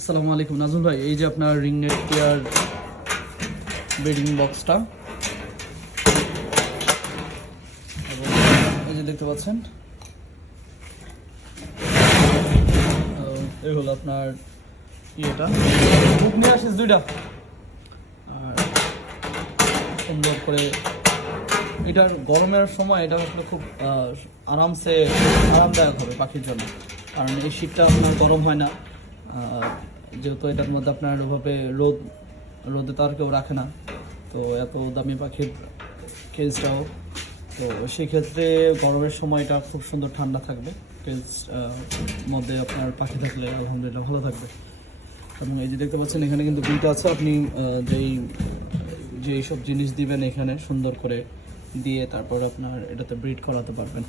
আসসালামু আলাইকুম নাজুল ভাই এই যে আপনার রিং নেট কেয়ার বেডিং বক্সটা এবং এই যে দেখতে পাচ্ছেন এই হলো আপনার ইয়েটা। বুক নিয়ে আসিস দুইটা। আর সুন্দর করে এটার গরমের সময় এটা আসলে খুব আরামসে আরামদায়ক হবে পাখির জন্য। কারণ এই শীতটা আপনার গরম হয় না। যেহেতু এটার মধ্যে আপনার ওভাবে রোদ, রোদে তো আর কেউ রাখে না। তো এত দামি পাখির কেজটাও, তো সেক্ষেত্রে গরমের সময় এটা খুব সুন্দর ঠান্ডা থাকবে। কেজ মধ্যে আপনার পাখি থাকলে আলহামদুলিল্লাহ ভালো থাকবে। এবং এই যে দেখতে পাচ্ছেন, এখানে কিন্তু বিলটা আছে। আপনি যেই যেই সব জিনিস দিবেন এখানে সুন্দর করে দিয়ে তারপর আপনার এটাতে ব্রিড করাতে পারবেন।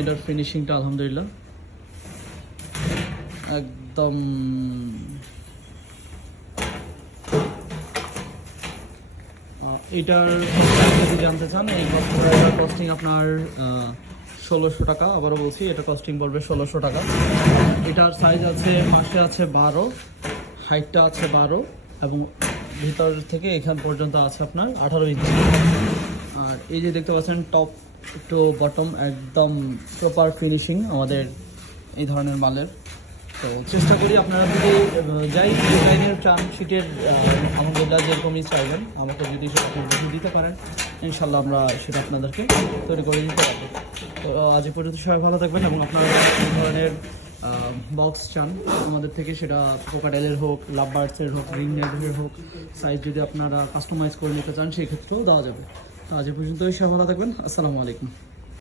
এটার ফিনিশিংটা আলহামদুলিল্লাহ। একদম এটার যদি জানতে চান, এই এটার কস্টিং আপনার ষোলোশো টাকা। আবারও বলছি, এটা কস্টিং পড়বে ষোলোশো টাকা। এটার সাইজ আছে পাশে আছে বারো হাইটটা আছে বারো, এবং ভিতর থেকে এখান পর্যন্ত আছে আপনার আঠারো ইঞ্চি আর এই যে দেখতে পাচ্ছেন টপ টু বটম একদম প্রপার ফিনিশিং আমাদের এই ধরনের মালের। তো চেষ্টা করি আপনারা যদি যাই ডিজাইনের চান শীটের আলহামদুলিল্লাহ যেরকমই চাইবেন, আমাকে যদি সেটা দিতে পারেন, ইনশাল্লাহ আমরা সেটা আপনাদেরকে তৈরি করে দিতে পারব। তো আজ পর্যন্ত সবাই ভালো থাকবেন এবং আপনারা এই ধরনের বক্স চান, আমাদের থেকে সেটা পোকাডেলের হোক লাভবার্ডসের হোক রিং নেটের হোক সাইজ যদি আপনারা কাস্টমাইজ করে নিতে চান সেক্ষেত্রেও দেওয়া যাবে। আজ পর্যন্ত পর্যন্তই সবাই ভালো থাকবেন। আসসালামু আলাইকুম।